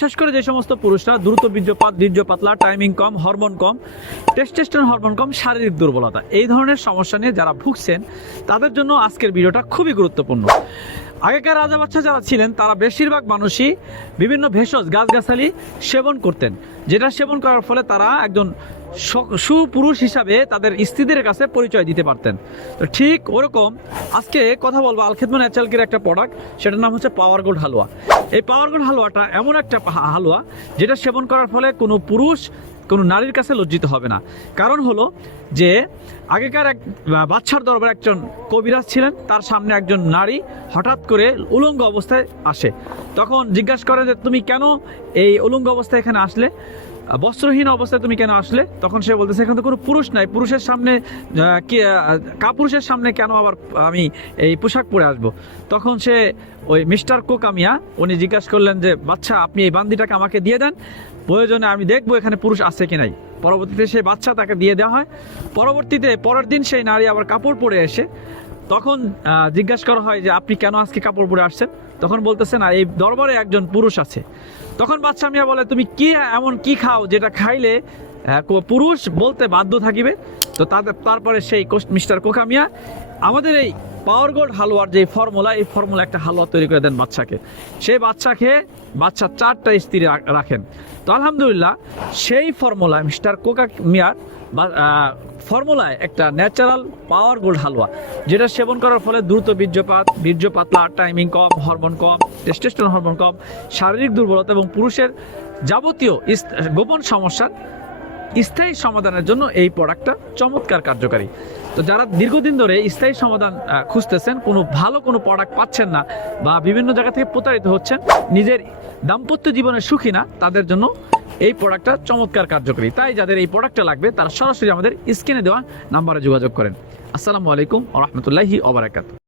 বিশেষ করে যে সমস্ত পুরুষরা দ্রুত বীর্যপাত, বীর্য পাতলা, টাইমিং কম, হরমোন কম, টেস্টোস্টেরন হরমোন কম, শারীরিক দুর্বলতা, এই ধরনের সমস্যা নিয়ে যারা ভুগছেন তাদের জন্য আজকের ভিডিওটা খুবই গুরুত্বপূর্ণ। আগেকার রাজা বাচ্চা যারা ছিলেন তারা বেশিরভাগ মানুষই বিভিন্ন ভেষজ গাছগাছালি সেবন করতেন, যেটা সেবন করার ফলে তারা একজন সুপুরুষ হিসাবে তাদের স্ত্রীদের কাছে পরিচয় দিতে পারতেন। তো ঠিক ওরকম আজকে কথা বলবো আলখিদমা ন্যাচারালকের একটা প্রোডাক্ট, সেটার নাম হচ্ছে পাওয়ার গোল্ড হালুয়া। এই পাওয়ার গোল্ড হালুয়াটা এমন একটা হালুয়া যেটা সেবন করার ফলে কোনো পুরুষ কোনো নারীর কাছে লজ্জিত হবে না। কারণ হলো যে আগেকার এক বাদশার দরবারে একজন কবিরাজ ছিলেন, তার সামনে একজন নারী হঠাৎ করে উলঙ্গ অবস্থায় আসে। তখন জিজ্ঞাসা করে যে তুমি কেন এই উলঙ্গ অবস্থায় এখানে আসলে, বস্ত্রহীন অবস্থায় তুমি কেন আসলে? তখন সে বলতেছে এখানে তো কোনো পুরুষ নাই, পুরুষের সামনে কাপুরুষের সামনে কেন আবার আমি এই পোশাক পরে আসব? তখন সে ওই মিস্টার কোকামিয়া উনি জিজ্ঞাসা করলেন যে বাচ্চা আপনি এই বান্দিটাকে আমাকে দিয়ে দেন, প্রয়োজনে আমি দেখবো এখানে পুরুষ আছে কি নাই। পরবর্তীতে সেই বাচ্চা তাকে দিয়ে দেওয়া হয়। পরবর্তীতে পরের দিন সেই নারী আবার কাপড় পরে এসে তখন জিজ্ঞাসা করা হয় যে আপনি কেন আজকে কাপড় পরে আসছেন? তখন বলতেছে না এই দরবারে একজন পুরুষ আছে। তখন বাচ্চা মিয়া বলে তুমি কি এমন কি খাও যেটা খাইলে পুরুষ বলতে বাধ্য থাকিবে? তো তারপরে সেই মিস্টার কোকামিয়া আমাদের এই পাওয়ার গোল্ড হালুয়ার যে ফর্মুলা, এই ফর্মুলা একটা হালুয়া তৈরি করে দেন বাচ্চাকে। সেই বাচ্চা খেয়ে বাচ্চা 4টা স্ত্রী রাখেন। তো আলহামদুলিল্লাহ সেই ফর্মুলা মিস্টার কোকামিয়ার ফর্মুলায় একটা ন্যাচারাল পাওয়ার গোল্ড হালুয়া, যেটা সেবন করার ফলে দ্রুত বীর্যপাত, বীর্য পাতলা, টাইমিং কম, হরমোন কম, টেস্টোস্টেরন হরমোন কম, শারীরিক দুর্বলতা এবং পুরুষের যাবতীয় গোপন সমস্যার স্থায়ী সমাধানের জন্য এই প্রোডাক্টটা চমৎকার কার্যকারী। তো যারা দীর্ঘদিন ধরে স্থায়ী সমাধান খুঁজতেছেন, কোনো প্রোডাক্ট পাচ্ছেন না বা বিভিন্ন জায়গা থেকে প্রতারিত হচ্ছেন, নিজের দাম্পত্য জীবনে সুখী না, তাদের জন্য এই প্রোডাক্টটা চমৎকার কার্যকরী। তাই যাদের এই প্রোডাক্টটা লাগবে তারা সরাসরি আমাদের স্ক্রিনে দেওয়া নাম্বারে যোগাযোগ করেন। আসসালামু আলাইকুম ওয়া রাহমাতুল্লাহি ওয়া বারাকাতুহু।